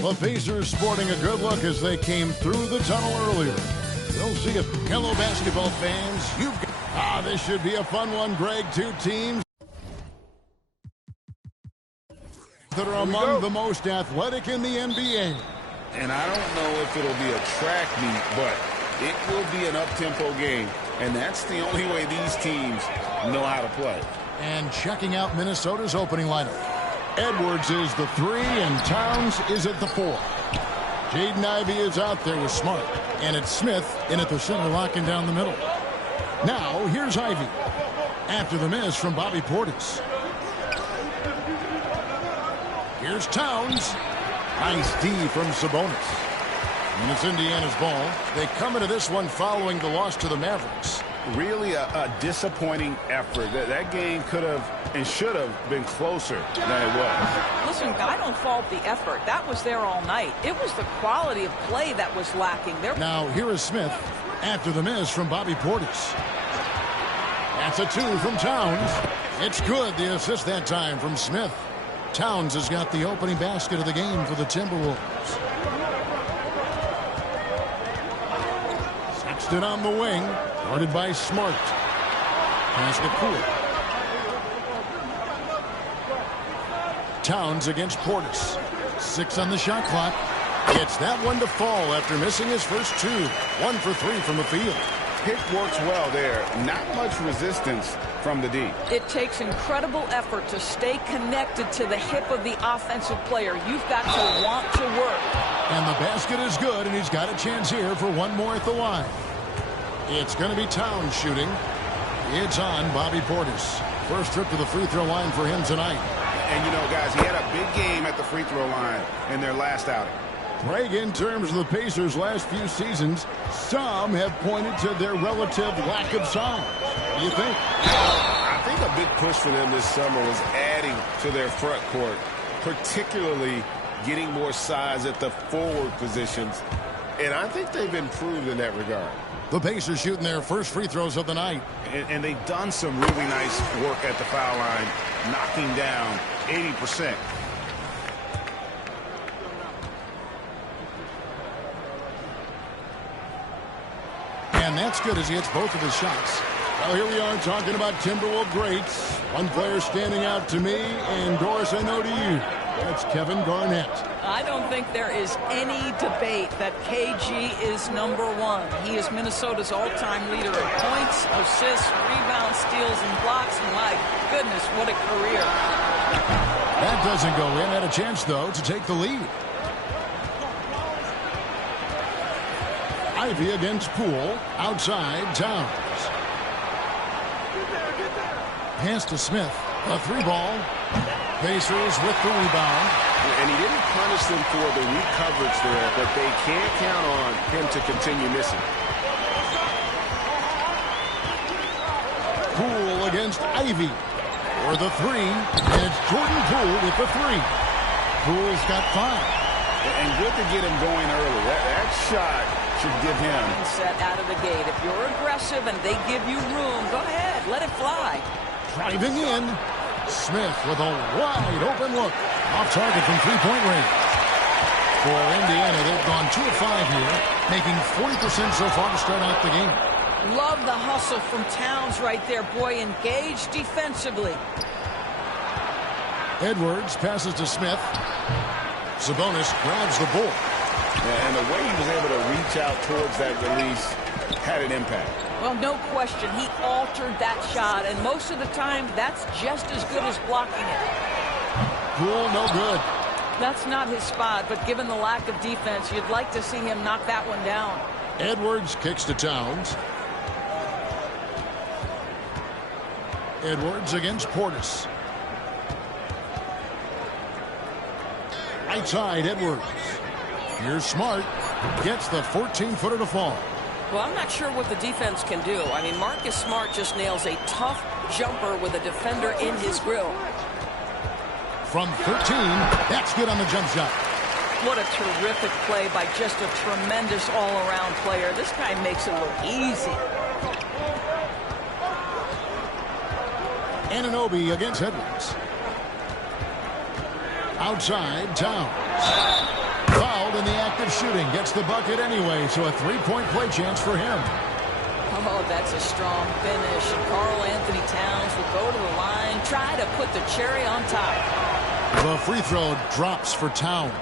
The Pacers sporting a good look as they came through the tunnel earlier. We'll see if hello basketball fans, this should be a fun one, Greg. Two teams that are among the most athletic in the NBA. And I don't know if it'll be a track meet, but it will be an up-tempo game. And that's the only way these teams know how to play. And checking out Minnesota's opening lineup. Edwards is the 3 and Towns is at the 4. Jaden Ivey is out there with Smart. And it's Smith in at the center, locking down the middle. Now, here's Ivey. After the miss from Bobby Portis. Here's Towns. Nice D from Sabonis. And it's Indiana's ball. They come into this one following the loss to the Mavericks. Really a disappointing effort. That game could have and should have been closer than it was. Listen, I don't fault the effort. That was there all night. It was the quality of play that was lacking. Now, here is Smith after the miss from Bobby Portis. That's a 2 from Towns. It's good, the assist that time from Smith. Towns has got the opening basket of the game for the Timberwolves. Sexton on the wing, guarded by Smart. Pass to Poole. Towns against Portis. 6 on the shot clock. Gets that one to fall after missing his first 2. 1 for 3 from the field. Pick works well there. Not much resistance from the D. It takes incredible effort to stay connected to the hip of the offensive player. You've got to want to work. And the basket is good, and he's got a chance here for one more at the line. It's going to be Towns shooting. It's on Bobby Portis. First trip to the free throw line for him tonight. And, you know, guys, he had a big game at the free throw line in their last outing. Greg, in terms of the Pacers' last few seasons, some have pointed to their relative lack of size. What do you think? I think a big push for them this summer was adding to their front court, particularly getting more size at the forward positions. And I think they've improved in that regard. The Pacers shooting their first free throws of the night. And they've done some really nice work at the foul line, knocking down 80%. And that's good as he hits both of his shots. Well, here we are talking about Timberwolves greats. One player standing out to me, and Doris, I know to you. That's Kevin Garnett. I don't think there is any debate that KG is #1. He is Minnesota's all-time leader in points, assists, rebounds, steals, and blocks. And my goodness, what a career. That doesn't go in. Had a chance, though, to take the lead. Ivey against Poole. Outside, Towns. Pass to Smith. A 3-ball. Pacers with the rebound. And he didn't punish them for the weak coverage there, but they can't count on him to continue missing. Poole against Ivey for the 3. And it's Jordan Poole with the 3. Poole's got 5. And good to get him going early. That shot should give him. Set out of the gate. If you're aggressive and they give you room, go ahead. Let it fly. Driving in. Smith with a wide open look. Off target from three-point range. For Indiana, they've gone 2 of 5 here, making 40% so far to start out the game. Love the hustle from Towns right there. Boy, engaged defensively. Edwards passes to Smith. Sabonis grabs the ball. And the way he was able to reach out towards that release had an impact. Well, no question. He altered that shot, and most of the time, that's just as good as blocking it. Poole, no good. That's not his spot, but given the lack of defense, you'd like to see him knock that one down. Edwards kicks to Towns. Edwards against Portis. Right side, Edwards. Here's Smart. Gets the 14-footer to fall. Well, I'm not sure what the defense can do. I mean, Marcus Smart just nails a tough jumper with a defender in his grill. From 13, that's good on the jump shot. What a terrific play by just a tremendous all-around player. This guy makes it look easy. Anunoby against Edwards. Outside, Towns. in the act of shooting. Gets the bucket anyway, so a three-point play chance for him. Oh, that's a strong finish. And Karl Anthony Towns will go to the line, try to put the cherry on top. The free throw drops for Towns.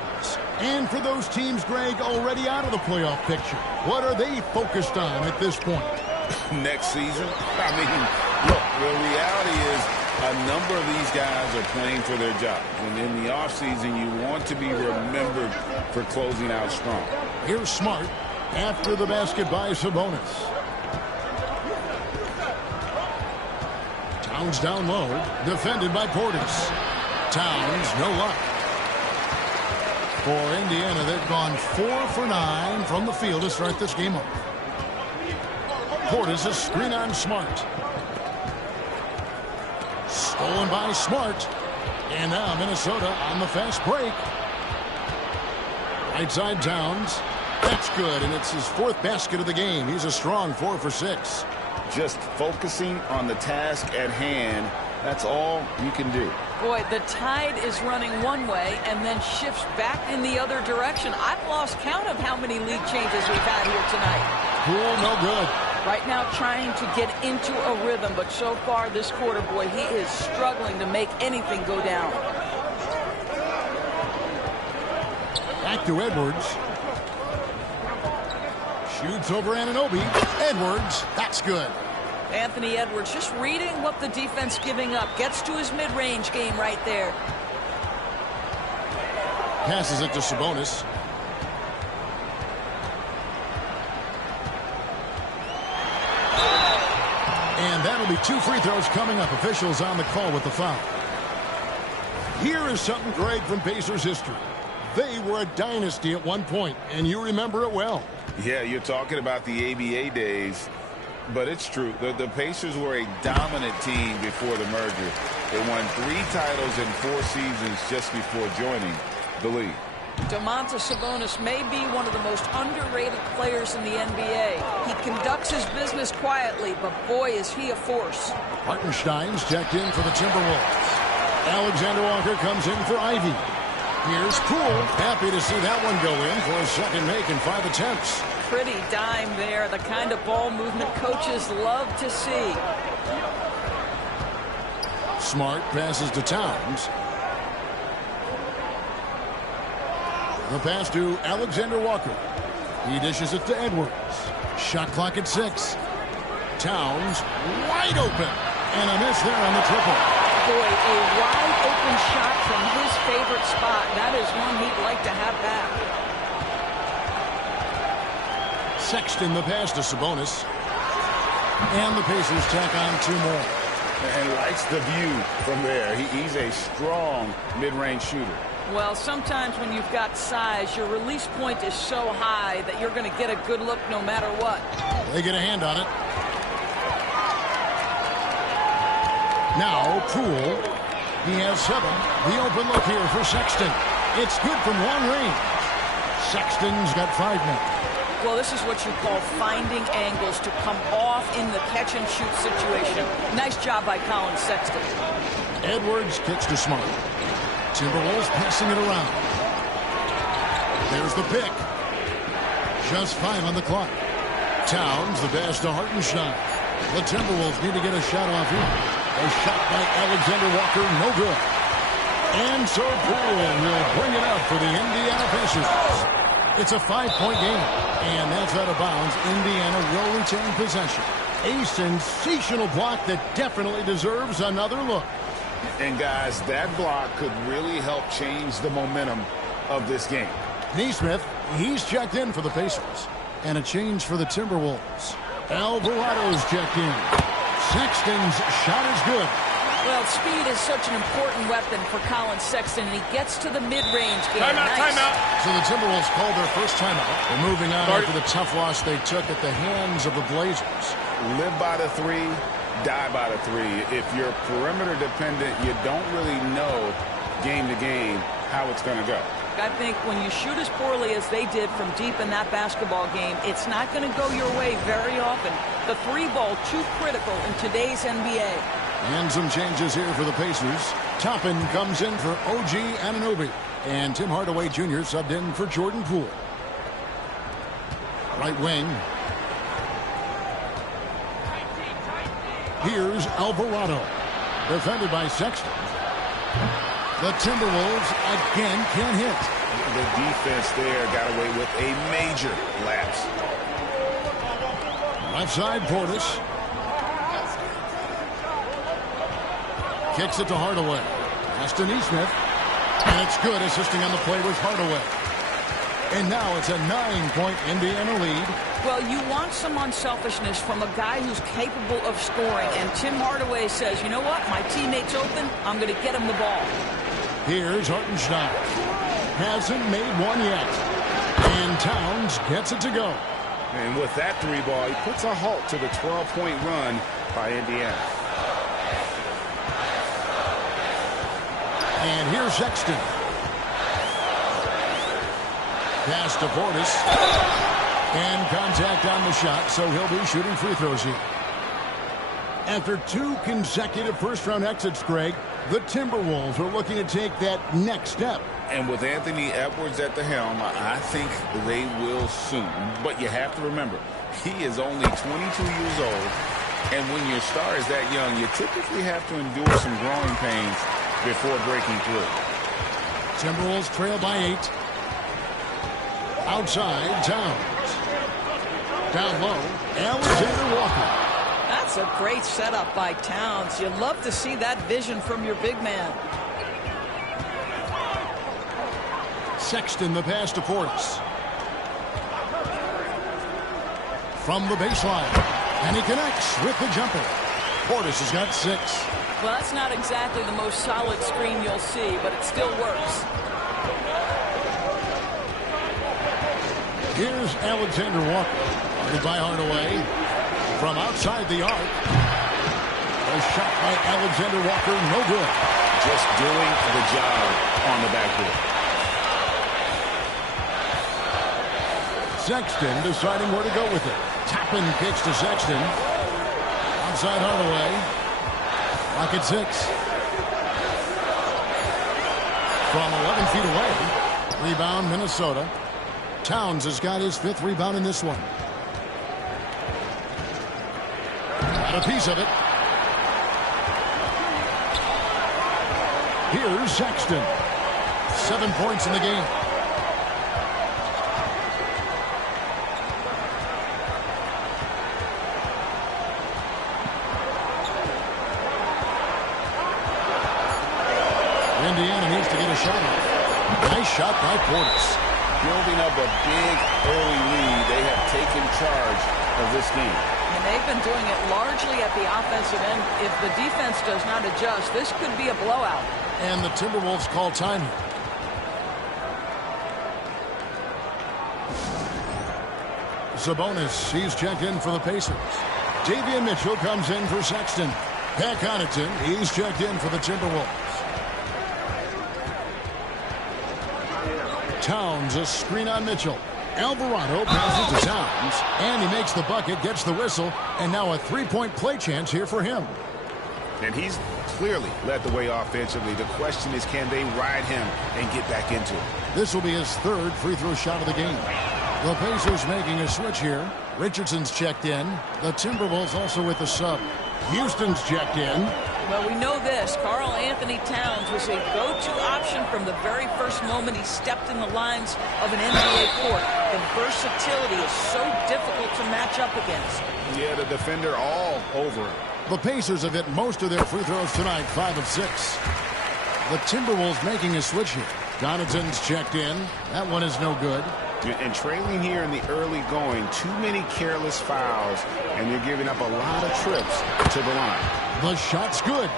And for those teams, Greg, already out of the playoff picture, what are they focused on at this point? Next season? I mean, look, the reality is a number of these guys are playing for their jobs. And in the offseason, you want to be remembered for closing out strong. Here's Smart after the basket by Sabonis. Towns down low, defended by Portis. Towns, no luck. For Indiana, they've gone 4 for 9 from the field to start this game off. Portis a screen on Smart. Stolen by Smart. And now Minnesota on the fast break. Right side Towns. That's good, and it's his 4th basket of the game. He's a strong 4 for 6. Just focusing on the task at hand, that's all you can do. Boy, the tide is running one way and then shifts back in the other direction. I've lost count of how many lead changes we've had here tonight. Cool, no good. Right now trying to get into a rhythm, but so far this quarter, boy, he is struggling to make anything go down. Back to Edwards. Shoots over Anunoby. Edwards, that's good. Anthony Edwards just reading what the defense giving up. Gets to his mid-range game right there. Passes it to Sabonis. And that'll be 2 free throws coming up. Officials on the call with the foul. Here is something, Greg, from Pacers history. They were a dynasty at one point, and you remember it well. Yeah, you're talking about the ABA days. But it's true. The Pacers were a dominant team before the merger. They won 3 titles in 4 seasons just before joining the league. Domantas Sabonis may be one of the most underrated players in the NBA. He conducts his business quietly, but boy, is he a force. Hartenstein's checked in for the Timberwolves. Alexander Walker comes in for Ivy. Here's Poole. Happy to see that one go in for a second make in 5 attempts. Pretty dime there, the kind of ball movement coaches love to see. Smart passes to Towns. The pass to Alexander Walker. He dishes it to Edwards. Shot clock at 6. Towns wide open. And a miss there on the triple. Boy, a wide open shot from his favorite spot. That is one he'd like to have back. Sexton the pass to Sabonis. And the Pacers tack on 2 more. And likes the view from there. He's a strong mid-range shooter. Well, sometimes when you've got size, your release point is so high that you're going to get a good look no matter what. They get a hand on it. Now, Poole. He has 7. The open look here for Sexton. It's good from long range. Sexton's got 5 now. Well, this is what you call finding angles to come off in the catch-and-shoot situation. Nice job by Colin Sexton. Edwards kicks to Smart. Timberwolves passing it around. There's the pick. Just 5 on the clock. Towns, the pass to Hartenstein. The Timberwolves need to get a shot off here. A shot by Alexander Walker, no good. And so Poole will bring it up for the Indiana Pacers. It's a 5-point game, and that's out of bounds. Indiana will retain possession. A sensational block that definitely deserves another look. And, guys, that block could really help change the momentum of this game. Neesmith, he's checked in for the Pacers. And a change for the Timberwolves. Alvarado's checked in. Sexton's shot is good. Well, speed is such an important weapon for Colin Sexton, and he gets to the mid-range game. Timeout. So the Timberwolves called their first timeout. They're moving on after the tough loss they took at the hands of the Blazers. Live by the 3, die by the 3. If you're perimeter dependent, you don't really know game to game how it's going to go. I think when you shoot as poorly as they did from deep in that basketball game, it's not going to go your way very often. The 3 ball, too critical in today's NBA. And some changes here for the Pacers. Toppin comes in for OG Anunoby. And Tim Hardaway Jr. subbed in for Jordan Poole. Right wing. Here's Alvarado. Defended by Sexton. The Timberwolves again can't hit. The defense there got away with a major lapse. Left side, Portis. Kicks it to Hardaway. Pass to Neesmith. And it's good. Assisting on the play was Hardaway. And now it's a 9-point Indiana lead. Well, you want some unselfishness from a guy who's capable of scoring. And Tim Hardaway says, you know what? My teammate's open. I'm going to get him the ball. Here's Hartenstein. Hasn't made one yet. And Towns gets it to go. And with that three ball, he puts a halt to the 12-point run by Indiana. And here's Sexton. Pass to Portis. And contact on the shot, so he'll be shooting free throws here. After 2 consecutive first-round exits, Greg, the Timberwolves are looking to take that next step. And with Anthony Edwards at the helm, I think they will soon. But you have to remember, he is only 22 years old. And when your star is that young, you typically have to endure some growing pains before breaking through. Timberwolves trail by 8. Outside, Towns. Down low, Alexander Walker. That's a great setup by Towns. You love to see that vision from your big man. Sexton, the pass to Portis. From the baseline. And he connects with the jumper. Portis has got 6. Well, that's not exactly the most solid screen you'll see, but it still works. Here's Alexander Walker. Guarded by Hardaway. From outside the arc. A shot by Alexander Walker, no good. Just doing the job on the backboard. Sexton deciding where to go with it. Toppin kicks to Sexton. Outside Hardaway. Rocket 6. From 11 feet away. Rebound, Minnesota. Towns has got his 5th rebound in this one. Got a piece of it. Here's Sexton. 7 points in the game. Indiana needs to get a shot off. Nice shot by Portis. Building up a big early lead. They have taken charge of this game. And they've been doing it largely at the offensive end. If the defense does not adjust, this could be a blowout. And the Timberwolves call time here. Sabonis, he's checked in for the Pacers. Davion Mitchell comes in for Sexton. Pat Connaughton, he's checked in for the Timberwolves. Towns, a screen on Mitchell. Alvarado passes to Towns, and he makes the bucket, gets the whistle, and now a 3-point play chance here for him. And he's clearly led the way offensively. The question is, can they ride him and get back into it? This will be his 3rd free throw shot of the game. The Pacers making a switch here. Richardson's checked in. The Timberwolves also with the sub. Houston's checked in. Well, we know this. Karl Anthony Towns was a go-to option from the very first moment he stepped in the lines of an NBA court. The versatility is so difficult to match up against. Yeah, the defender all over him. The Pacers have hit most of their free throws tonight, 5 of 6. The Timberwolves making a switch here. Connaughton's checked in. That one is no good. And trailing here in the early going, too many careless fouls, and they're giving up a lot of trips to the line. The shot's good.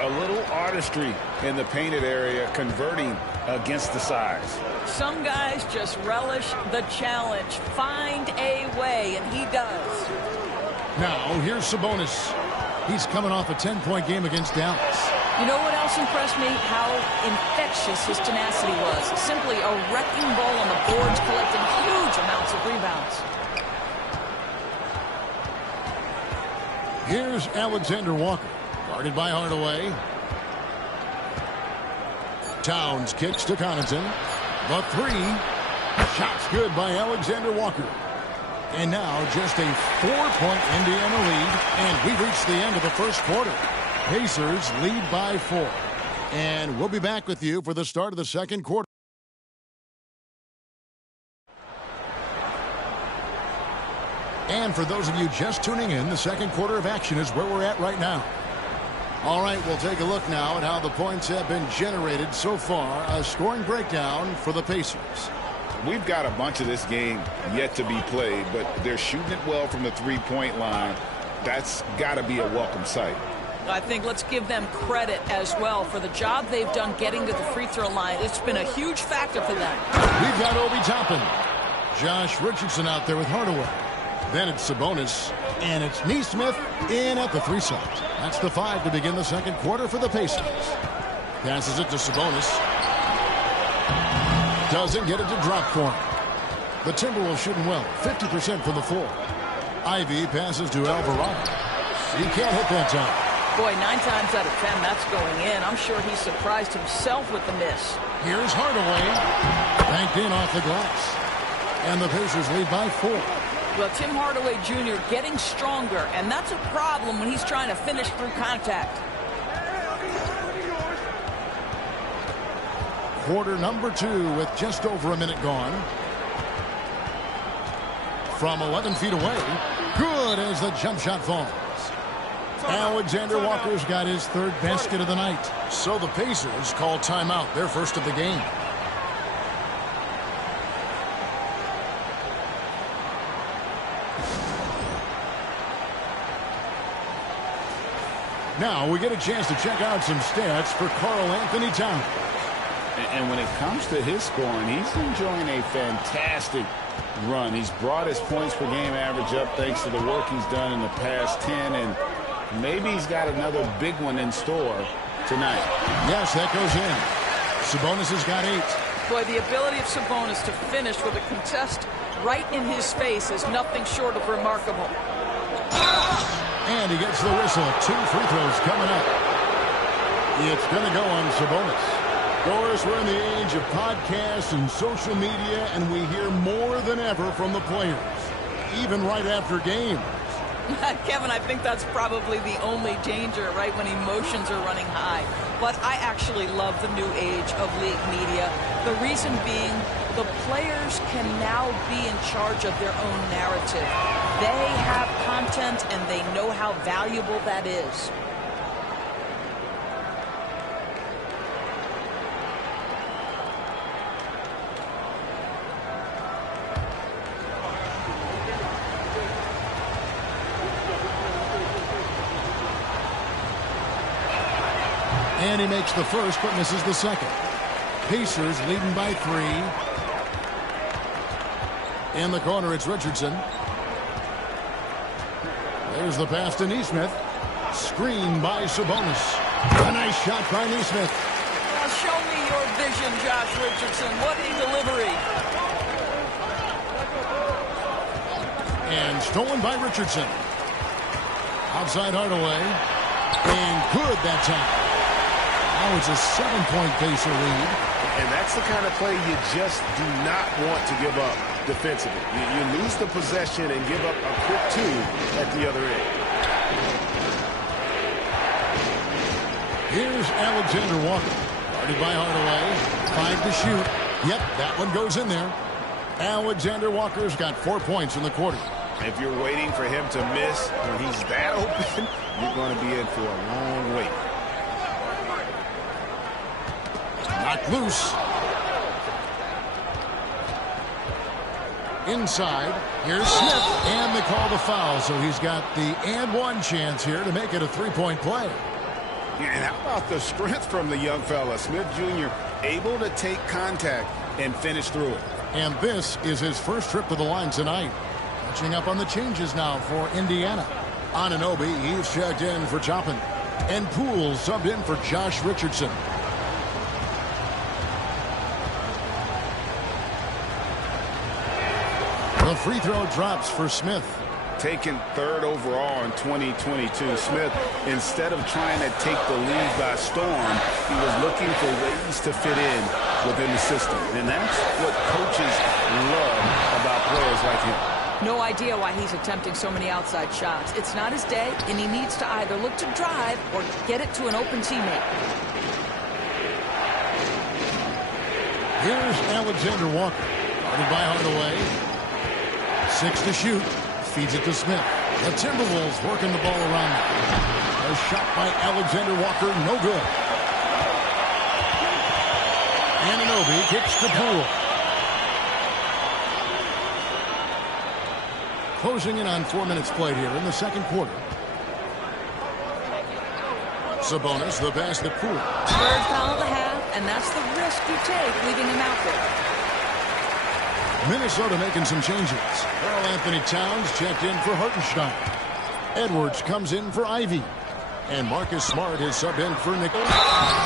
A little artistry in the painted area, converting against the size. Some guys just relish the challenge. Find a way, and he does. Now, here's Sabonis. He's coming off a 10-point game against Dallas. You know what else impressed me? How infectious his tenacity was. Simply a wrecking ball on the boards, collecting huge amounts of rebounds. Here's Alexander Walker. Guarded by Hardaway. Towns kicks to Connaughton. The three. Shot's good by Alexander Walker. And now just a 4-point Indiana lead. And we've reached the end of the first quarter. Pacers lead by 4. And we'll be back with you for the start of the second quarter. And for those of you just tuning in, the second quarter of action is where we're at right now. All right, we'll take a look now at how the points have been generated so far. A scoring breakdown for the Pacers. We've got a bunch of this game yet to be played, but they're shooting it well from the three-point line. That's got to be a welcome sight. I think let's give them credit as well for the job they've done getting to the free throw line. It's been a huge factor for them. We've got Obi Toppin. Josh Richardson out there with Hardaway. Then it's Sabonis, and it's Nesmith in at the 3 side. That's the 5 to begin the second quarter for the Pacers. Passes it to Sabonis. Doesn't get it to drop corner. The Timberwolves shooting well, 50% from the floor. Ivy passes to Alvarado. He can't hit that time. Boy, 9 times out of 10, that's going in. I'm sure he surprised himself with the miss. Here's Hardaway. Banked in off the glass. And the Pacers lead by 4. Well, Tim Hardaway Jr. getting stronger, and that's a problem when he's trying to finish through contact. Quarter number 2 with just over a minute gone. From 11 feet away. Good as the jump shot falls. Alexander Walker's got his 3rd basket of the night. So the Pacers call timeout, their first of the game. Now we get a chance to check out some stats for Karl Anthony Towns. And when it comes to his scoring, he's enjoying a fantastic run. He's brought his points per game average up thanks to the work he's done in the past 10, and maybe he's got another big one in store tonight. Yes, that goes in. Sabonis has got 8. Boy, the ability of Sabonis to finish with a contest right in his face is nothing short of remarkable. And he gets the whistle. 2 free throws coming up. It's going to go on Sabonis. Of course, we're in the age of podcasts and social media, and we hear more than ever from the players, even right after games. Kevin, I think that's probably the only danger, right, when emotions are running high. But I actually love the new age of league media. The reason being, the players can now be in charge of their own narrative. They have content, and they know how valuable that is. And he makes the first, but misses the second. Pacers leading by 3. In the corner, it's Richardson. There's the pass to Nesmith. Screen by Sabonis. A nice shot by Nesmith. Well, show me your vision, Josh Richardson. What a delivery. And stolen by Richardson. Outside Hardaway. And good that time. Now it's a 7-point Pacer lead. And that's the kind of play you just do not want to give up defensively. You lose the possession and give up a quick 2 at the other end. Here's Alexander Walker. Guarded by Hardaway. 5 to shoot. Yep, that one goes in there. Alexander Walker's got 4 points in the quarter. If you're waiting for him to miss when he's that open, you're going to be in for a long wait. Knocked loose. Inside. Here's Smith. And they call the foul, so he's got the and 1 chance here to make it a 3-point play. And how about the strength from the young fella? Smith Jr. able to take contact and finish through it. And this is his first trip to the line tonight. Catching up on the changes now for Indiana. Anunoby, he's checked in for Toppin. And Poole subbed in for Josh Richardson. The free throw drops for Smith. Taken third overall in 2022, Smith, instead of trying to take the league by storm, he was looking for ways to fit in within the system. And that's what coaches love about players like him. No idea why he's attempting so many outside shots. It's not his day, and he needs to either look to drive or get it to an open teammate. Here's Alexander Walker. Guarded by Hardaway. 6 to shoot. Feeds it to Smith. The Timberwolves working the ball around them. A shot by Alexander Walker, no good. Anunoby kicks to Poole. Closing in on 4 minutes played here in the second quarter. Sabonis, the pass to Poole. Third foul of the half, and that's the risk you take leaving him out there. Minnesota making some changes. Karl Anthony Towns checked in for Hartenstein. Edwards comes in for Ivy. And Marcus Smart is subbed in for Nichols.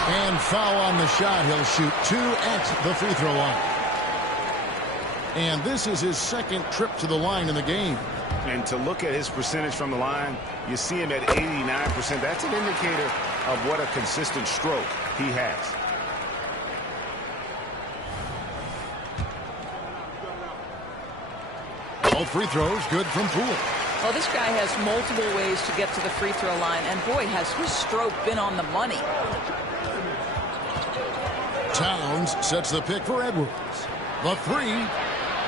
And foul on the shot. He'll shoot 2 at the free throw line. And this is his second trip to the line in the game. And to look at his percentage from the line, you see him at 89%. That's an indicator of what a consistent stroke he has. All free throws good from Poole. Well, this guy has multiple ways to get to the free throw line, and boy, has his stroke been on the money. Towns sets the pick for Edwards. The 3.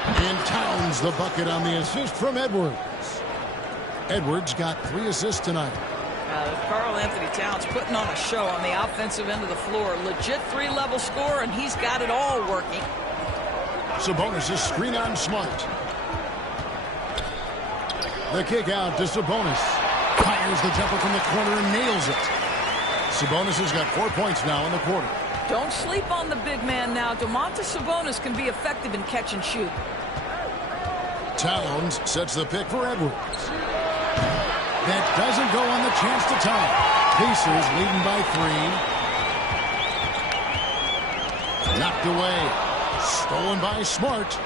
And Towns the bucket on the assist from Edwards. Edwards got 3 assists tonight. Karl Anthony Towns putting on a show on the offensive end of the floor. Legit 3-level score, and he's got it all working. Sabonis is screen on Smart. The kick out to Sabonis. Fires the jumper from the corner and nails it. Sabonis has got 4 points now in the quarter. Don't sleep on the big man now. Domantas Sabonis can be effective in catch and shoot. Towns sets the pick for Edwards. That doesn't go on the chance to tie. Pacers leading by 3. Knocked away. Stolen by Smart.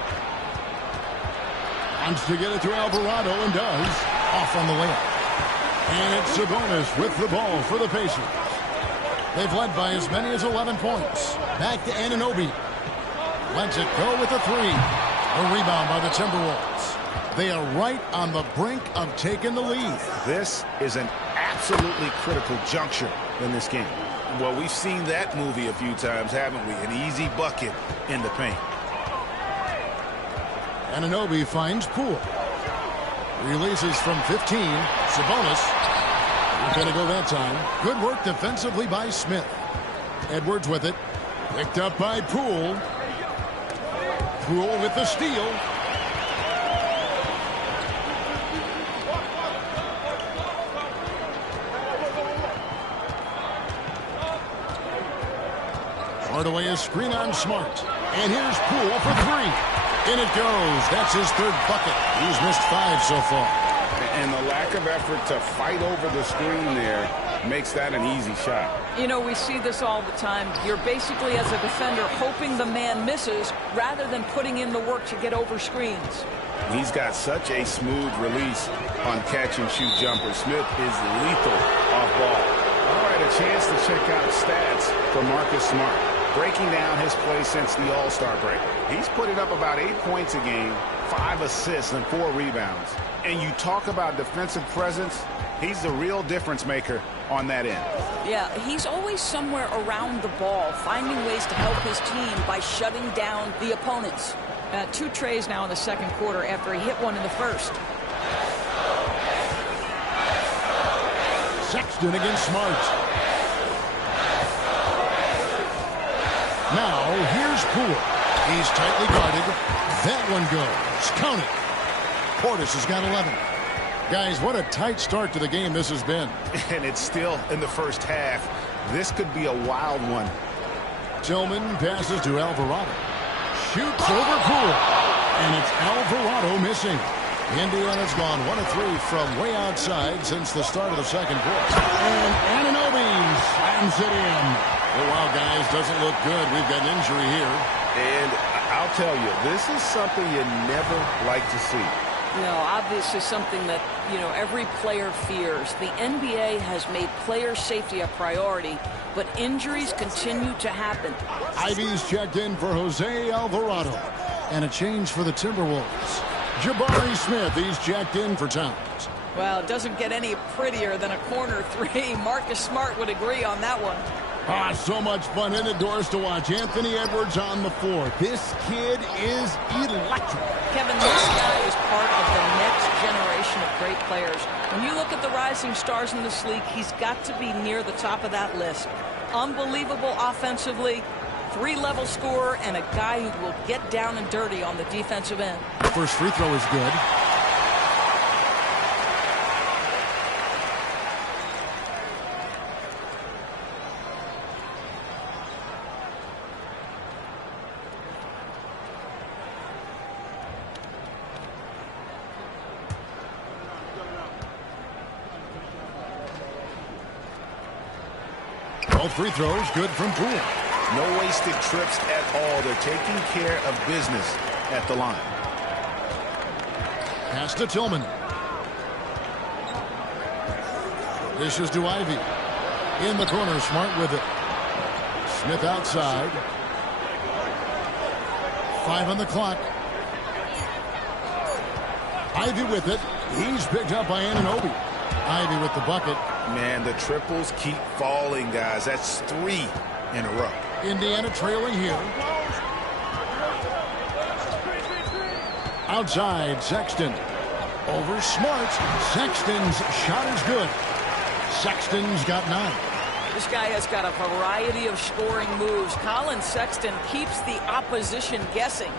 Wants to get it to Alvarado and does. Off on the layup. And it's Sabonis with the ball for the Pacers. They've led by as many as 11 points. Back to Anunoby. Lets it go with the 3. A rebound by the Timberwolves. They are right on the brink of taking the lead. This is an absolutely critical juncture in this game. Well, we've seen that movie a few times, haven't we? An easy bucket in the paint. Anunoby finds Poole. Releases from 15. Sabonis. Not going to go that time. Good work defensively by Smith. Edwards with it. Picked up by Poole. Poole with the steal. Hardaway is screen on Smart. And here's Poole for 3. In it goes. That's his 3rd bucket. He's missed 5 so far. And the lack of effort to fight over the screen there makes that an easy shot. You know, we see this all the time. You're basically, as a defender, hoping the man misses rather than putting in the work to get over screens. He's got such a smooth release on catch-and-shoot jumpers. Smith is lethal off ball. All right, a chance to check out stats for Marcus Smart. Breaking down his play since the All-Star break. He's putting up about 8 points a game, 5 assists, and 4 rebounds. And you talk about defensive presence, he's the real difference maker on that end. Yeah, he's always somewhere around the ball, finding ways to help his team by shutting down the opponents. 2 trays now in the second quarter after he hit one in the first. Sexton against Smart. Now, here's Poole. He's tightly guarded. That one goes. Count it. Portis has got 11. Guys, what a tight start to the game this has been. And it's still in the first half. This could be a wild one. Tillman passes to Alvarado. Shoots over Poole. And it's Alvarado missing. Indiana's gone 1 of 3 from way outside since the start of the second quarter. And Anunoby slams it in. Oh, wow, guys, doesn't look good. We've got an injury here. And I'll tell you, this is something you never like to see. No, obviously something that, every player fears. The NBA has made player safety a priority, but injuries continue to happen. Ivy's checked in for Jose Alvarado. And a change for the Timberwolves. Jabari Smith, he's checked in for Towns. Well, it doesn't get any prettier than a corner three. Marcus Smart would agree on that one. So much fun indoors to watch. Anthony Edwards on the floor. This kid is electric. Kevin, this guy is part of the next generation of great players. When you look at the rising stars in this league, he's got to be near the top of that list. Unbelievable offensively, three-level scorer, and a guy who will get down and dirty on the defensive end. First free throw is good. Both free throws good from Poole. No wasted trips at all. They're taking care of business at the line. Pass to Tillman. Dishes to Ivy. In the corner, Smart with it. Smith outside. 5 on the clock. Ivy with it. He's picked up by Anunoby. Ivy with the bucket. Man, the triples keep falling, guys. That's 3 in a row. Indiana trailing here. Outside, Sexton. Over Smart. Sexton's shot is good. Sexton's got 9. This guy has got a variety of scoring moves. Colin Sexton keeps the opposition guessing.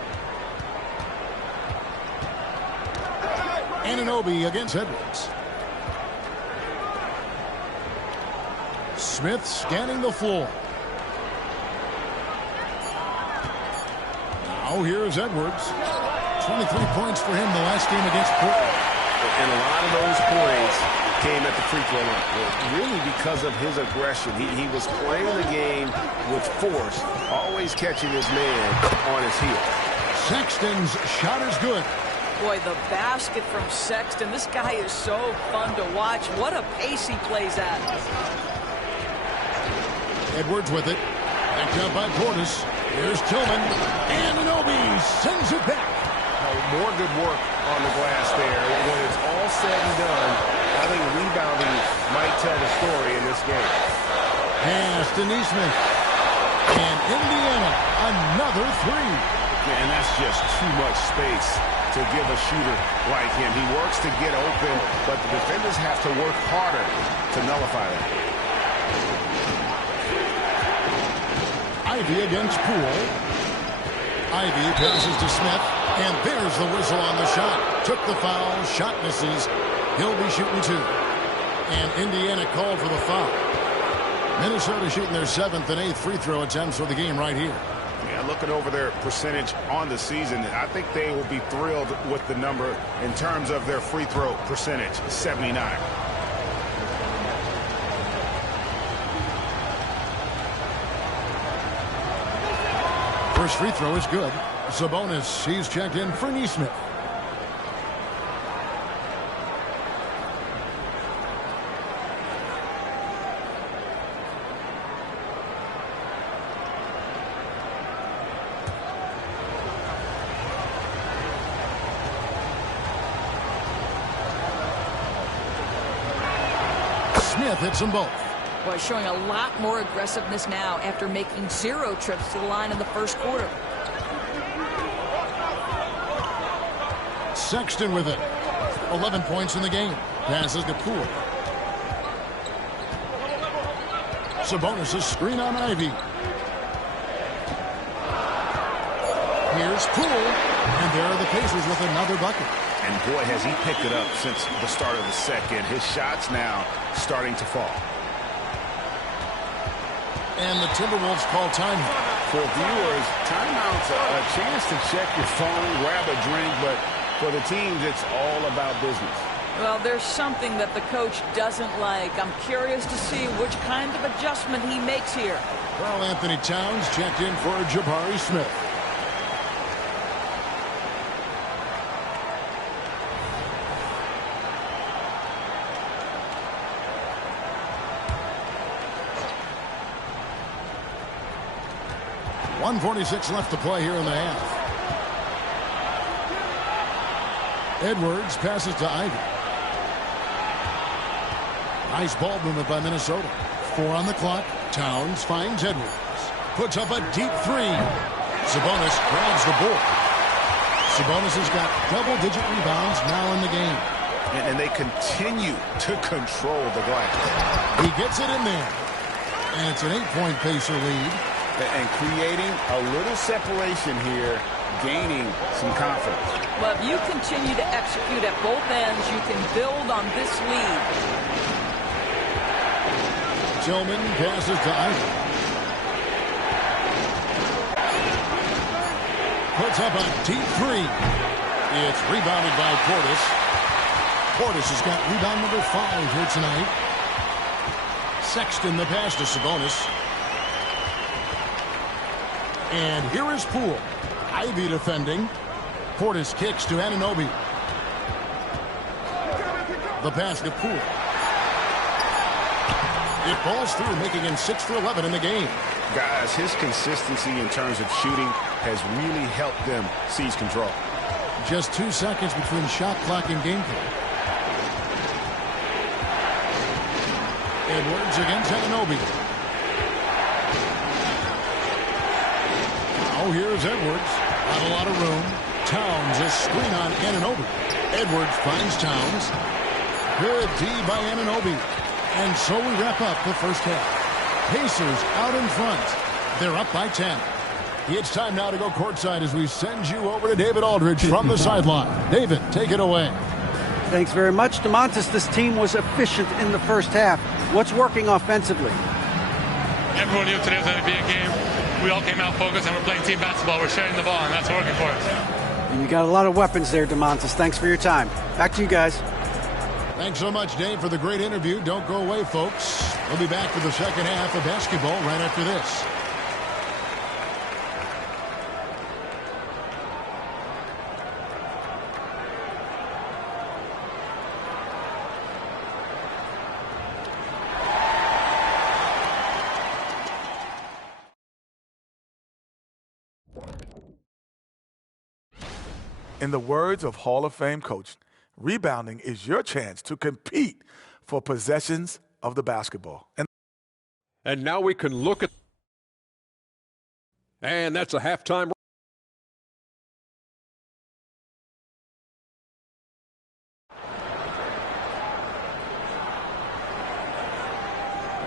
Anunoby against Edwards. Smith scanning the floor. Now here's Edwards. 23 points for him the last game against Portland. And a lot of those points came at the free throw line. Really because of his aggression. He was playing the game with force, always catching his man on his heel. Sexton's shot is good. Boy, the basket from Sexton. This guy is so fun to watch. What a pace he plays at. Edwards with it. Picked up by Portis. Here's Tillman. Anunoby sends it back. More good work on the glass there. When it's all said and done, I think rebounding might tell the story in this game. Pass to Neesmith. And Indiana, another 3. And that's just too much space to give a shooter like him. He works to get open, but the defenders have to work harder to nullify that. Ivy against Poole. Ivy passes to Smith, and there's the whistle on the shot. Took the foul, shot misses. He'll be shooting 2. And Indiana called for the foul. Minnesota shooting their 7th and 8th free throw attempts for the game right here. Yeah, looking over their percentage on the season, I think they will be thrilled with the number in terms of their free throw percentage, 79. First free throw is good. Sabonis, he's checked in for Neesmith. Smith hits them both. Boy, showing a lot more aggressiveness now after making 0 trips to the line in the first quarter. Sexton with it. 11 points in the game. Passes to Poole. Sabonis' screen on Ivy. Here's Poole. And there are the Pacers with another bucket. And boy, has he picked it up since the start of the second. His shots now starting to fall. And the Timberwolves call timeout. For viewers, timeout's a chance to check your phone, grab a drink, but for the teams, it's all about business. Well, there's something that the coach doesn't like. I'm curious to see which kind of adjustment he makes here. Well, Anthony Towns checked in for Jabari Smith. 1:46 left to play here in the half. Edwards passes to Ivy. Nice ball movement by Minnesota. 4 on the clock. Towns finds Edwards. Puts up a deep 3. Sabonis grabs the board. Sabonis has got double-digit rebounds now in the game. And they continue to control the glass. He gets it in there. And it's an 8-point Pacer lead. And creating a little separation here, gaining some confidence. Well, if you continue to execute at both ends, you can build on this lead. Tillman passes to Ivy. Puts up a deep 3. It's rebounded by Portis. Portis has got rebound number 5 here tonight. Sexton the pass to Sabonis. And here is Poole. Ivy defending. Portis kicks to Anunoby. The pass to Poole. It falls through, making him 6 for 11 in the game. Guys, his consistency in terms of shooting has really helped them seize control. Just 2 seconds between shot clock and game clock. Edwards against Anunoby. Now here's Edwards. Not a lot of room. Towns a screen on Anunoby. Edwards finds Towns. Good D by Anunoby. And so we wrap up the first half. Pacers out in front. They're up by 10. It's time now to go courtside as we send you over to David Aldridge from the sideline. David, take it away. Thanks very much, DeMontis. This team was efficient in the first half. What's working offensively? Everyone knew today was an NBA game. We all came out focused and we're playing team basketball. We're sharing the ball, and that's working for us. And you got a lot of weapons there, DeMontis. Thanks for your time. Back to you guys. Thanks so much, Dave, for the great interview. Don't go away, folks. We'll be back for the second half of basketball right after this. In the words of Hall of Fame coach, rebounding is your chance to compete for possessions of the basketball. And now we can look at... And that's a halftime...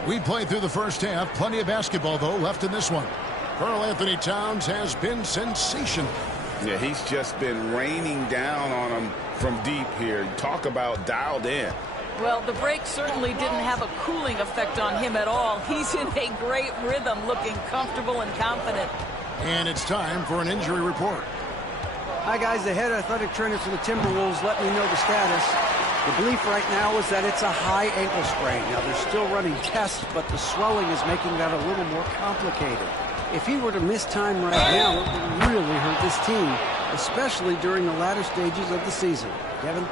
We played through the first half. Plenty of basketball, though, left in this one. Karl Anthony Towns has been sensational. Yeah, he's just been raining down on them from deep here. Talk about dialed in. Well, the break certainly didn't have a cooling effect on him at all. He's in a great rhythm, looking comfortable and confident. And it's time for an injury report. Hi, guys. The head athletic trainer for the Timberwolves let me know the status. The belief right now is that it's a high ankle sprain. Now, they're still running tests, but the swelling is making that a little more complicated. If he were to miss time right now, it would really hurt this team, especially during the latter stages of the season. Kevin?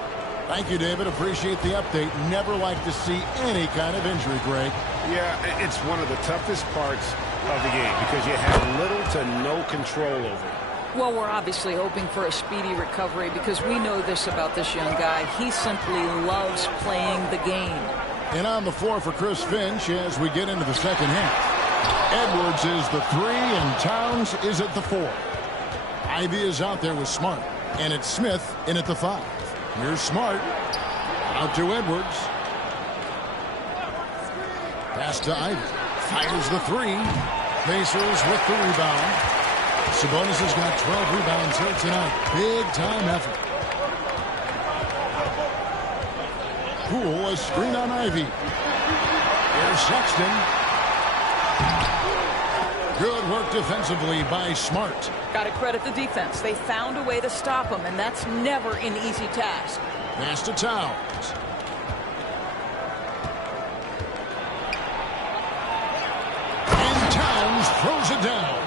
Thank you, David. Appreciate the update. Never like to see any kind of injury, Greg. Yeah, it's one of the toughest parts of the game because you have little to no control over it. Well, we're obviously hoping for a speedy recovery because we know this about this young guy. He simply loves playing the game. And on the floor for Chris Finch as we get into the second half. Edwards is the 3 and Towns is at the 4. Ivy is out there with Smart. And it's Smith in at the 5. Here's Smart. Out to Edwards. Pass to Ivy. Fires the 3. Pacers with the rebound. Sabonis has got 12 rebounds here tonight. Big time effort. Poole, a screen on Ivy. Here's Sexton. Good work defensively by Smart. Got to credit the defense. They found a way to stop him, and that's never an easy task. Pass to Towns. And Towns throws it down.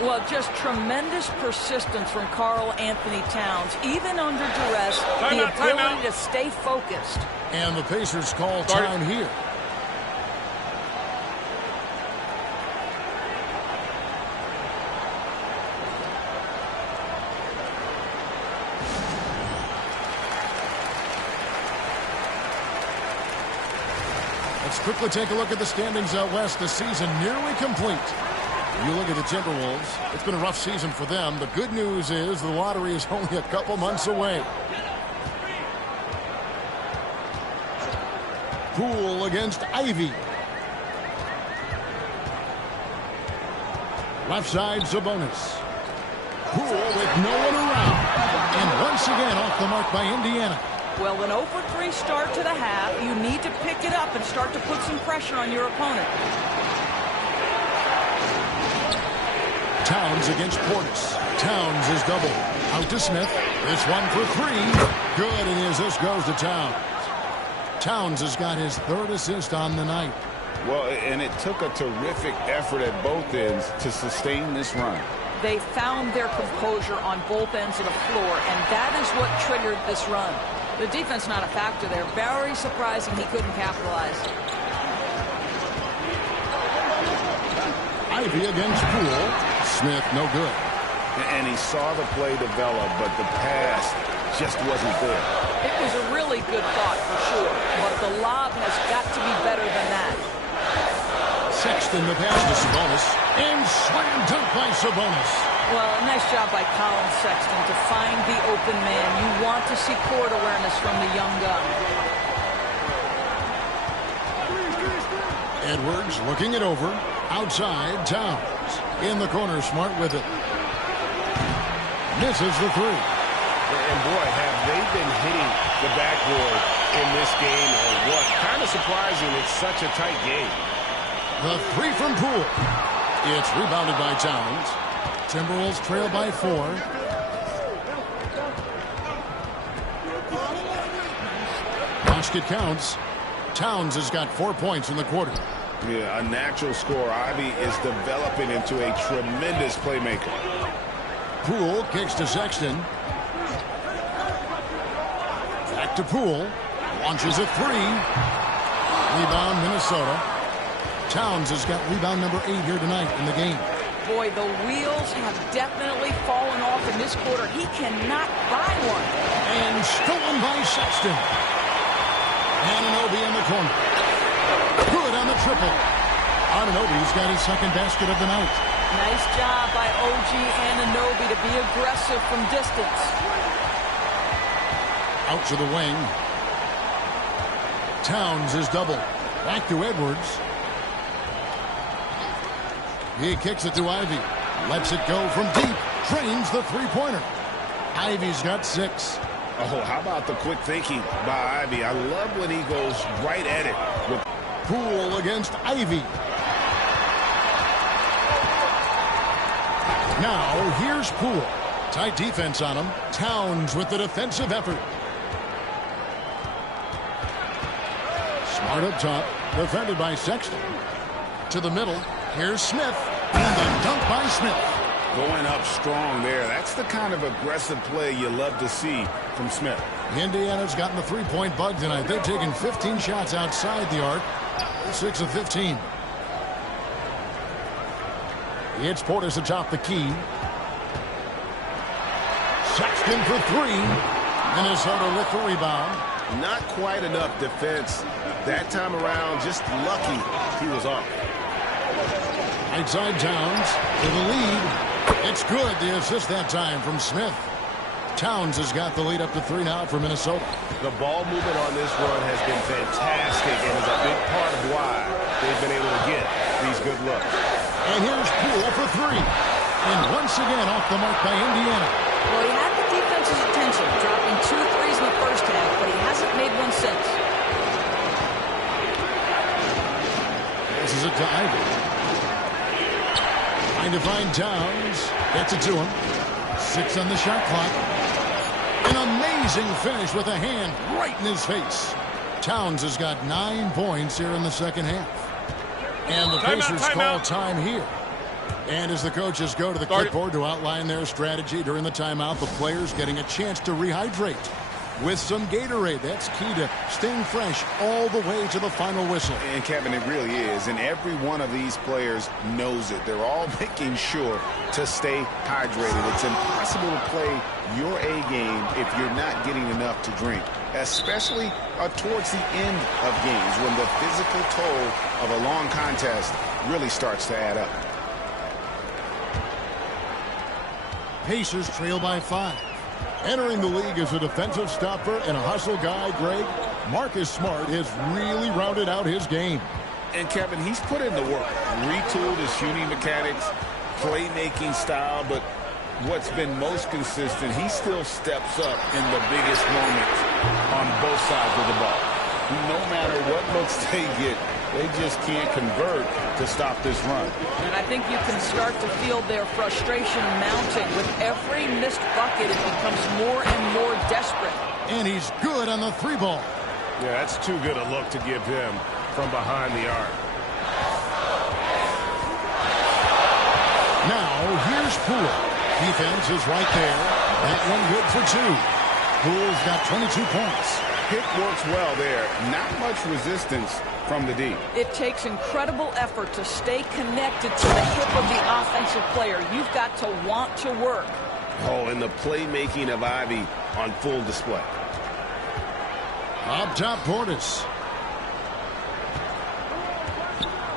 Well, just tremendous persistence from Karl Anthony Towns. Even under duress, the ability to stay focused. And the Pacers call time here. Let's quickly take a look at the standings out west. The season nearly complete. You look at the Timberwolves. It's been a rough season for them. The good news is the lottery is only a couple months away. Poole against Ivy. Left side, Sabonis. Poole with no one around. And once again off the mark by Indiana. Well, an 0 for 3 start to the half. You need to pick it up and start to put some pressure on your opponent. Towns against Portis. Towns is double. Out to Smith. This one for 3. Good, and his assist goes to Towns. Towns has got his 3rd assist on the night. Well, and it took a terrific effort at both ends to sustain this run. They found their composure on both ends of the floor, and that is what triggered this run. The defense not a factor there. Very surprising he couldn't capitalize. Ivy against Poole. Smith, no good. And he saw the play develop, but the pass just wasn't there. It was a really good thought for sure, but the lob has got to be better than that. Sexton the pass to Sabonis. And slam dunk by Sabonis. Well, a nice job by Colin Sexton to find the open man. You want to see court awareness from the young gun. Edwards looking it over. Outside, Towns. In the corner, Smart with it. Misses the 3. And boy, have they been hitting the backboard in this game or what? Kind of surprising it's such a tight game. The 3 from Poole. It's rebounded by Towns. Timberwolves trail by 4. Basket counts. Towns has got 4 points in the quarter. Yeah, a natural scorer. Ivy is developing into a tremendous playmaker. Poole kicks to Sexton. Back to Poole. Launches a 3. Rebound, Minnesota. Towns has got rebound number 8 here tonight in the game. Boy, the wheels have definitely fallen off in this quarter. He cannot buy one. And stolen by Sexton. Anunoby in the corner. Good on the triple. Anunoby's got his 2nd basket of the night. Nice job by OG Anunoby to be aggressive from distance. Out to the wing. Towns is double. Back to Edwards. He kicks it to Ivy. Lets it go from deep. Drains the 3-pointer. Ivy's got 6. Oh, how about the quick thinking by Ivy? I love when he goes right at it. With Poole against Ivy. Now, here's Poole. Tight defense on him. Towns with the defensive effort. Smart up top. Defended by Sexton. To the middle. Here's Smith. And the dunk by Smith. Going up strong there. That's the kind of aggressive play you love to see from Smith. Indiana's gotten the 3-point bug tonight. They've taken 15 shots outside the arc. 6 of 15. It's Portis atop the key. Sexton for 3. Minnesota with the rebound. not quite enough defense that time around. Just lucky he was off. Right side Towns to the lead. It's good. The assist that time from Smith. Towns has got the lead up to 3 now for Minnesota. The ball movement on this run has been fantastic and is a big part of why they've been able to get these good looks. And here's Poole for 3. And once again off the mark by Indiana. Well, he had the defense's attention, dropping 2 threes in the first half, but he hasn't made one since. This is it to Ivy. Trying to find Towns. Gets it to him. 6 on the shot clock. An amazing finish with a hand right in his face. Towns has got 9 points here in the second half. And the Pacers call time here. And as the coaches go to the clipboard to outline their strategy during the timeout, the players getting a chance to rehydrate. with some Gatorade. That's key to staying fresh all the way to the final whistle. And, Kevin, it really is. And every one of these players knows it. They're all making sure to stay hydrated. It's impossible to play your A game if you're not getting enough to drink, especially towards the end of games when the physical toll of a long contest really starts to add up. Pacers trail by 5. Entering the league as a defensive stopper and a hustle guy, Greg, Marcus Smart has really rounded out his game. And, Kevin, he's put in the work, retooled his shooting mechanics, playmaking style, but what's been most consistent, he still steps up in the biggest moments on both sides of the ball. No matter what looks they get, they just can't convert to stop this run. And I think you can start to feel their frustration mounting. With every missed bucket, it becomes more and more desperate. And he's good on the 3 ball. Yeah, that's too good a look to give him from behind the arc. Now, here's Poole. Defense is right there. That one good for 2. Poole's got 22 points. Pick works well there. Not much resistance from the D. It takes incredible effort to stay connected to the hip of the offensive player. You've got to want to work. Oh, and the playmaking of Ivy on full display. Up top, Portis.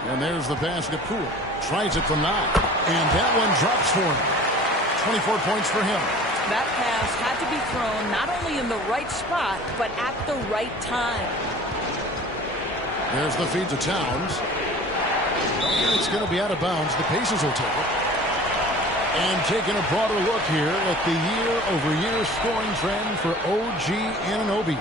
And there's the pass to Poole. Tries it from 9. And that one drops for him. 24 points for him. That pass had to be thrown not only in the right spot, but at the right time. There's the feed to Towns. And it's going to be out of bounds. The Pacers will take it. And taking a broader look here at the year-over-year scoring trend for OG Anunoby.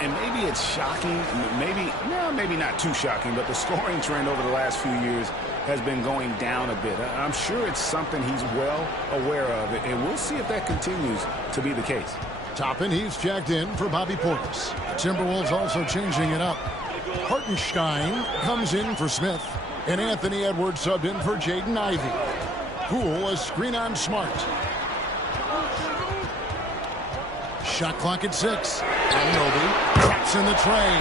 And maybe it's shocking, maybe not too shocking, but the scoring trend over the last few years has been going down a bit. I'm sure it's something he's well aware of, and we'll see if that continues to be the case. Toppin, he's checked in for Bobby Portis. Timberwolves also changing it up. Hartenstein comes in for Smith, and Anthony Edwards subbed in for Jaden Ivey. Poole a screen on Smart. Shot clock at 6. Anunoby drops in the tray.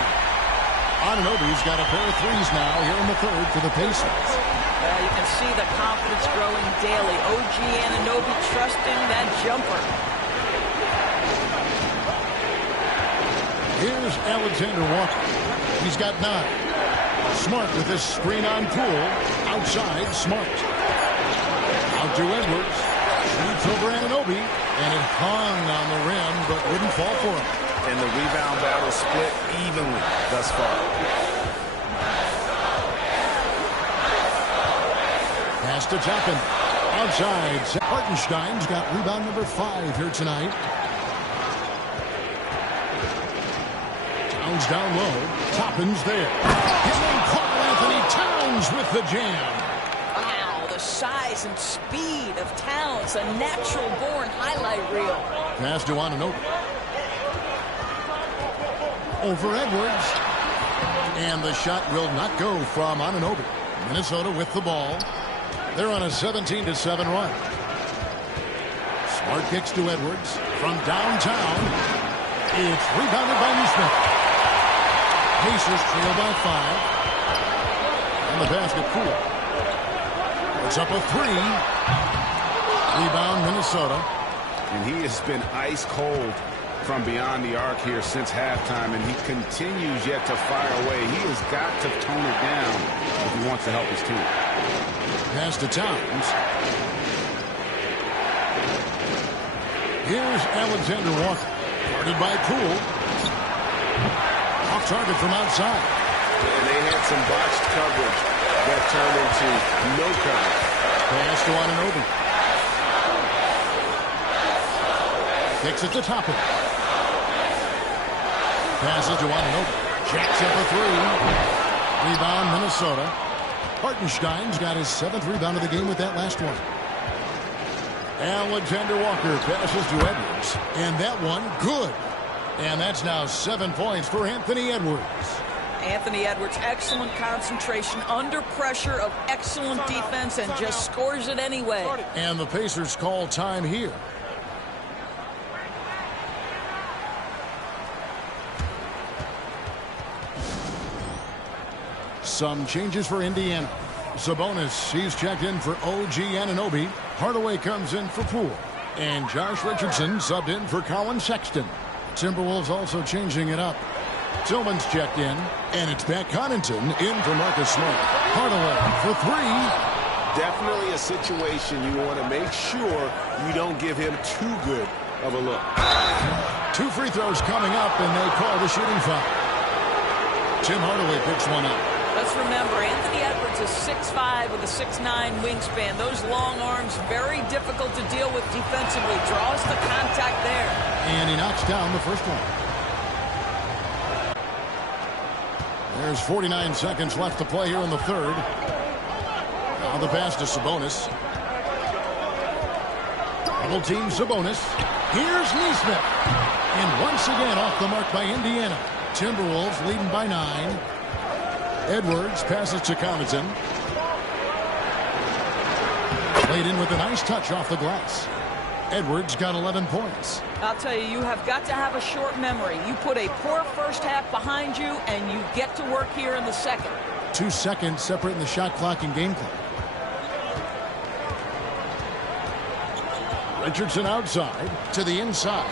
Anunoby's got a pair of 3s now here in the 3rd for the Pacers. Well, you can see the confidence growing daily. OG Anunoby trusting that jumper. Here's Alexander Walker. He's got 9. Smart with this screen on Poole. Outside, Smart. Out to Edwards. Shoots over Anunoby. And it hung on the rim, but wouldn't fall for him. And the rebound battle split evenly thus far. Pass to Toppin. Outside. Hartenstein's got rebound number 5 here tonight. Towns down low. Toppin's there. And then Karl Anthony Towns with the jam. Wow, the size and speed of Towns, a natural-born highlight reel. Pass to Anunoby. Over Edwards. And the shot will not go from Anunoby. Minnesota with the ball. They're on a 17-7 run. Smart kicks to Edwards from downtown. It's rebounded by Smith. Pacers trail by 5. And the basket Poole. It's up a 3. Rebound Minnesota. And he has been ice cold from beyond the arc here since halftime, and he continues yet to fire away. He has got to tone it down if he wants to help his team. Pass to Towns. Here's Alexander Walker. Guarded by Poole. Off target from outside. And they had some botched coverage that turned into no coverage. Pass to Anunoby. Kicks it to Toppin. Passes to Anunoby. Jacks up a 3. Rebound Minnesota. Hartenstein's got his 7th rebound of the game with that last one. Alexander Walker passes to Edwards. And that one good. And that's now 7 points for Anthony Edwards. Anthony Edwards, excellent concentration under pressure of excellent defense and just scores it anyway. And the Pacers call time here. some changes for Indiana. Sabonis, he's checked in for OG Anunoby. Hardaway comes in for Poole. And Josh Richardson subbed in for Colin Sexton. Timberwolves also changing it up. Tillman's checked in, and it's Pat Connaughton in for Marcus Smart. Hardaway for three. Definitely a situation you want to make sure you don't give him too good of a look. 2 free throws coming up, and they call the shooting foul. Tim Hardaway picks one up. Let's remember, Anthony Edwards is 6'5" with a 6'9" wingspan. Those long arms, very difficult to deal with defensively. Draws the contact there. And he knocks down the first one. There's 49 seconds left to play here in the third. Now the pass to Sabonis. Double team Sabonis. Here's Nesmith. And once again off the mark by Indiana. Timberwolves leading by 9. Edwards passes to Connaughton. Played in with a nice touch off the glass. Edwards got 11 points. I'll tell you, you have got to have a short memory. You put a poor first half behind you, and you get to work here in the second. 2 seconds separating the shot clock and game clock. Richardson outside to the inside.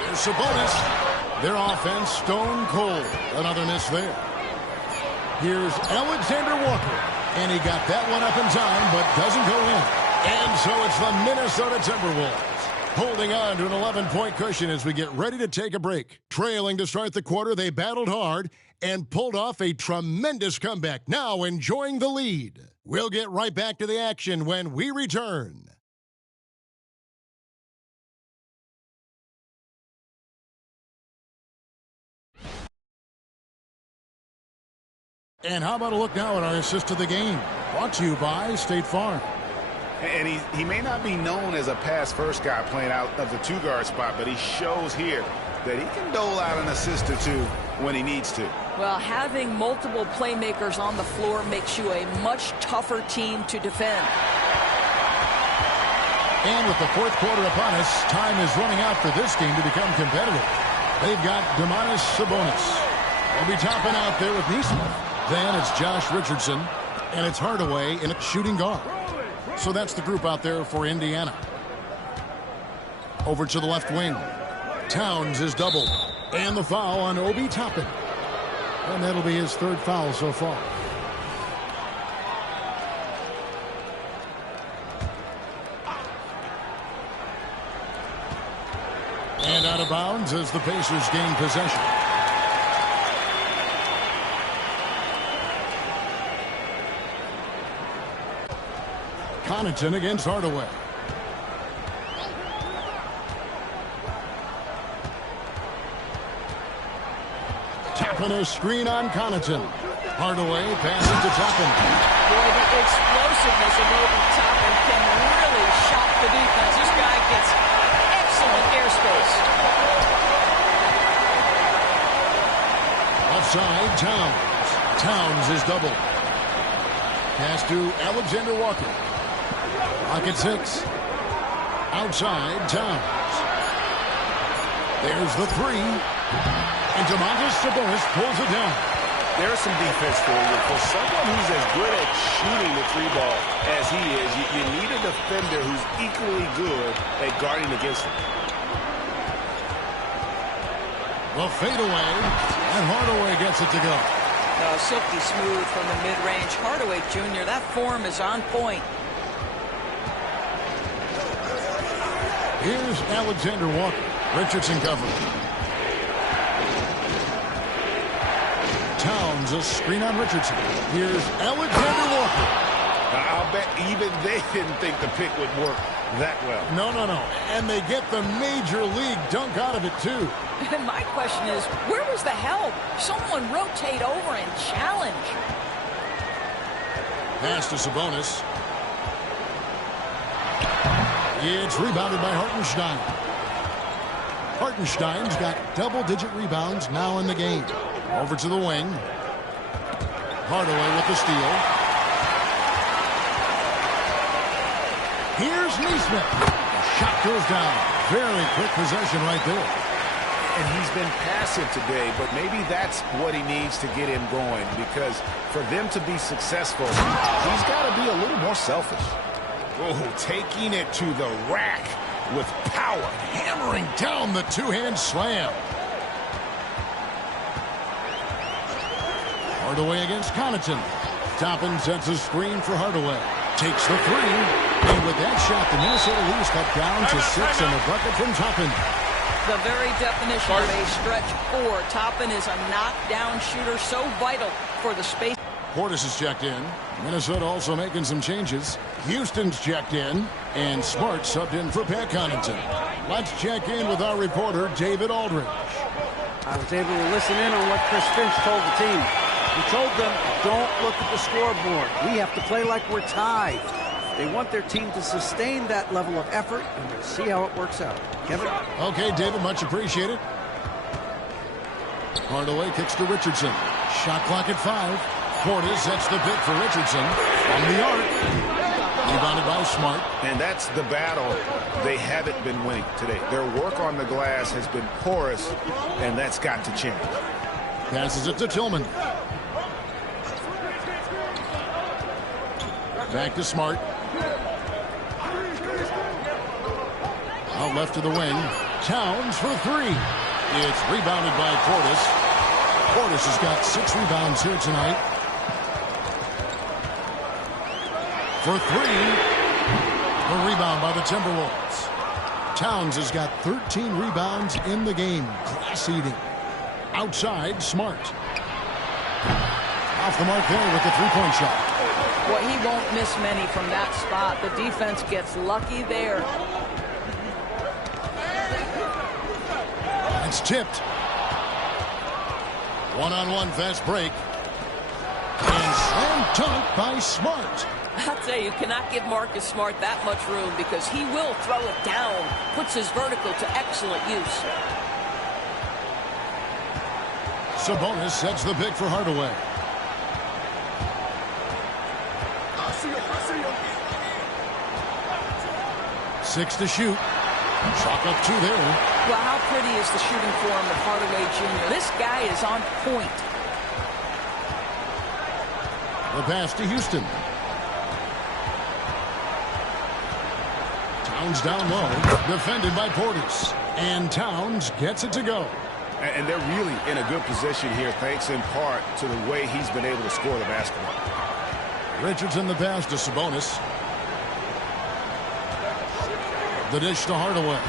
There's Sabonis. Their offense stone cold. Another miss there. Here's Alexander Walker. And he got that one up in time, but doesn't go in. And so it's the Minnesota Timberwolves holding on to an 11-point cushion as we get ready to take a break. Trailing to start the quarter, they battled hard and pulled off a tremendous comeback. Now enjoying the lead. We'll get right back to the action when we return. And how about a look now at our assist of the game? Brought to you by State Farm. And he may not be known as a pass-first guy playing out of the two-guard spot, but he shows here that he can dole out an assist or two when he needs to. Well, having multiple playmakers on the floor makes you a much tougher team to defend. And with the fourth quarter upon us, time is running out for this game to become competitive. They've got Domantas Sabonis. They'll be topping out there with Nesmith. Then it's Josh Richardson, and it's Hardaway in a shooting guard. So that's the group out there for Indiana. Over to the left wing. Towns is doubled. And the foul on Obi Toppin. And that'll be his third foul so far. And out of bounds as the Pacers gain possession. Connaughton against Hardaway. Toppin a screen on Connaughton. Hardaway passes to Toppin. Boy, the explosiveness of Obi Toppin can really shock the defense. This guy gets excellent airspace. Offside, Towns. Towns is doubled. Pass to Alexander Walker. Lock at 6. Outside, Towns. There's the 3. And Domantas Sabonis pulls it down. There's some defense for you. For someone who's as good at shooting the 3 ball as he is, you need a defender who's equally good at guarding against him. The fadeaway, and Hardaway gets it to go. Silky smooth from the mid-range. Hardaway Jr., that form is on point. Here's Alexander Walker. Richardson covering. Towns a screen on Richardson. Here's Alexander Walker. I'll bet even they didn't think the pick would work that well. No. And they get the major league dunk out of it, too. And my question is, where was the help? Someone rotate over and challenge. Pass to Sabonis. It's rebounded by Hartenstein. Hartenstein's got double-digit rebounds now in the game. Over to the wing. Hardaway with the steal. Here's Nesmith. Shot goes down. Very quick possession right there. And he's been passive today, but maybe that's what he needs to get him going, because for them to be successful, he's got to be a little more selfish. Oh, taking it to the rack with power, hammering down the two-hand slam. Hardaway against Connaughton. Toppin sets a screen for Hardaway. Takes the three. And with that shot, the Minnesota Leafs cut down to 6 on the bucket from Toppin. The very definition of a stretch 4. Toppin is a knockdown shooter, so vital for the space. Portis is checked in. Minnesota also making some changes. Houston's checked in. And Smart subbed in for Pat Connaughton. Let's check in with our reporter, David Aldridge. I was able to listen in on what Chris Finch told the team. He told them, don't look at the scoreboard. We have to play like we're tied. They want their team to sustain that level of effort, and we'll see how it works out. Kevin? Okay, David, much appreciated. Hardaway kicks to Richardson. Shot clock at 5. Portis sets the pick for Richardson. On the arc. Rebounded by Smart. And that's the battle they haven't been winning today. Their work on the glass has been porous, and that's got to change. Passes it to Tillman. Back to Smart. Out left to the wing. Towns for 3. It's rebounded by Portis. Portis has got 6 rebounds here tonight. For 3. A rebound by the Timberwolves. Towns has got 13 rebounds in the game. Class eating. Outside, Smart. Off the mark there with the three-point shot. Well, he won't miss many from that spot. The defense gets lucky there. It's tipped. One-on-one fast break. And slam dunk by Smart. I'll tell you, you cannot give Marcus Smart that much room because he will throw it down. Puts his vertical to excellent use. Sabonis sets the pick for Hardaway. 6 to shoot. Chalk up 2 there. Well, how pretty is the shooting form of Hardaway Jr.? This guy is on point. The pass to Houston. Towns down low. Defended by Portis. And Towns gets it to go. And they're really in a good position here, thanks in part to the way he's been able to score the basketball. Richardson the pass to Sabonis. The dish to Hardaway.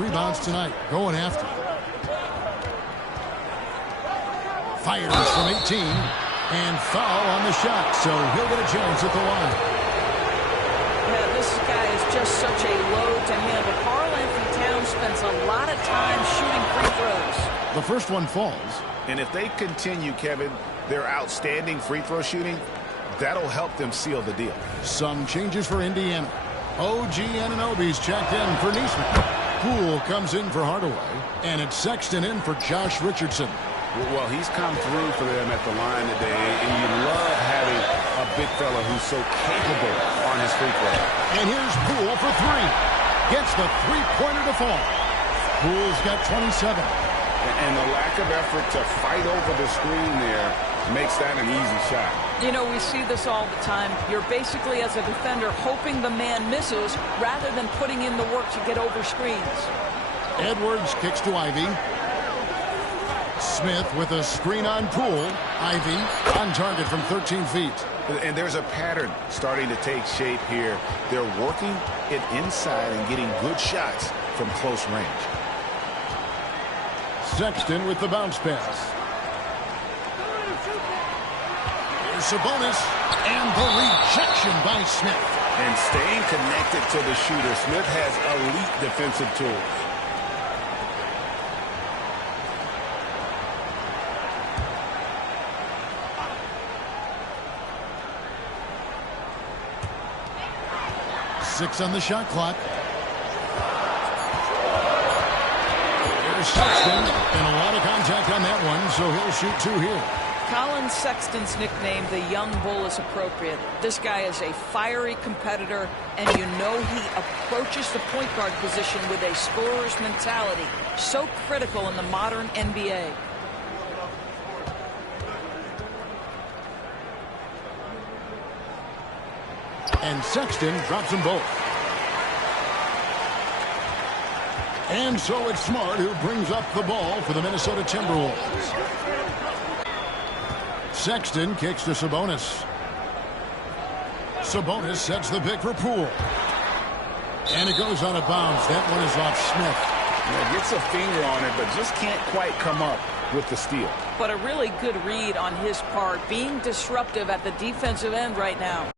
Rebounds tonight. Going after. Fires from 18. And foul on the shot. So he'll get a chance at the line. Yeah, this guy is just such a load to handle. Karl-Anthony Towns spends a lot of time shooting free throws. The first one falls. And if they continue, Kevin, their outstanding free throw shooting, that'll help them seal the deal. Some changes for Indiana. OG Anunoby's checked in for Neesmith. Poole comes in for Hardaway. And it's Sexton in for Josh Richardson. Well, he's come through for them at the line today, and you love having a big fella who's so capable on his free throw. And here's Poole for 3. Gets the three-pointer to fall. Poole's got 27. And the lack of effort to fight over the screen there makes that an easy shot. You know, we see this all the time. You're basically, as a defender, hoping the man misses rather than putting in the work to get over screens. Edwards kicks to Ivy. Smith with a screen on Poole. Ivy on target from 13 feet. And there's a pattern starting to take shape here. They're working it inside and getting good shots from close range. Sexton with the bounce pass. Here's Sabonis. And the rejection by Smith. And staying connected to the shooter, Smith has elite defensive tools. Six on the shot clock. There's Sexton, and a lot of contact on that one, so he'll shoot 2 here. Colin Sexton's nickname, the Young Bull, is appropriate. This guy is a fiery competitor, and you know he approaches the point guard position with a scorer's mentality. So critical in the modern NBA. And Sexton drops them both. And so it's Smart who brings up the ball for the Minnesota Timberwolves. Sexton kicks to Sabonis. Sabonis sets the pick for Poole. And it goes out of bounds. That one is off Smith. Yeah, gets a finger on it, but just can't quite come up with the steal. But a really good read on his part, being disruptive at the defensive end right now.